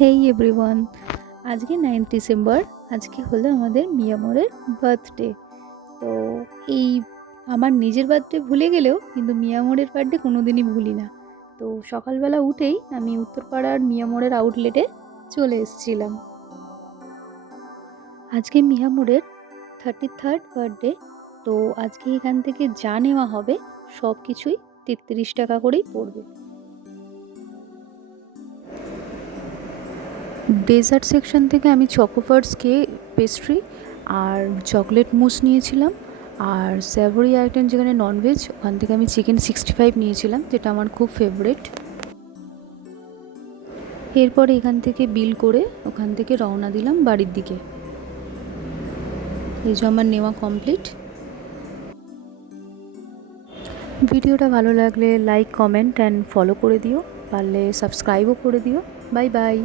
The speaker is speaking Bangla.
হেই এভরিওয়ান, আজকে 9th ডিসেম্বর। আজকে হলো আমাদের মিয়ামোরের বার্থডে। তো এই আমার নিজের বার্থডে ভুলে গেলেও কিন্তু মিয়ামোরের বার্থডে কোনো দিনই ভুলি না। তো সকালবেলা উঠেই আমি উত্তরপাড়ার মিয়ামোরের আউটলেটে চলে এসেছিলাম। আজকে মিয়ামোরের 33rd বার্থডে। তো আজকে এখান থেকে যা নেওয়া হবে সব কিছুই 33 টাকা করেই পড়বে। ডেজার্ট সেকশন থেকে আমি চকোফার্স কেক পেস্ট্রি আর চকলেট মুস নিয়েছিলাম। আর স্যাভরি আইটেম যেখানে ননভেজ, ওখান থেকে আমি চিকেন 65 নিয়েছিলাম, যেটা আমার খুব ফেভারিট। এরপরে এখান থেকে বিল করে ওখান থেকে রওনা দিলাম বাড়ির দিকে। এই যে আমার নেওয়া কমপ্লিট। ভিডিওটা ভালো লাগলে লাইক, কমেন্ট অ্যান্ড ফলো করে দিও, পারলে সাবস্ক্রাইবও করে দিও। Bye bye.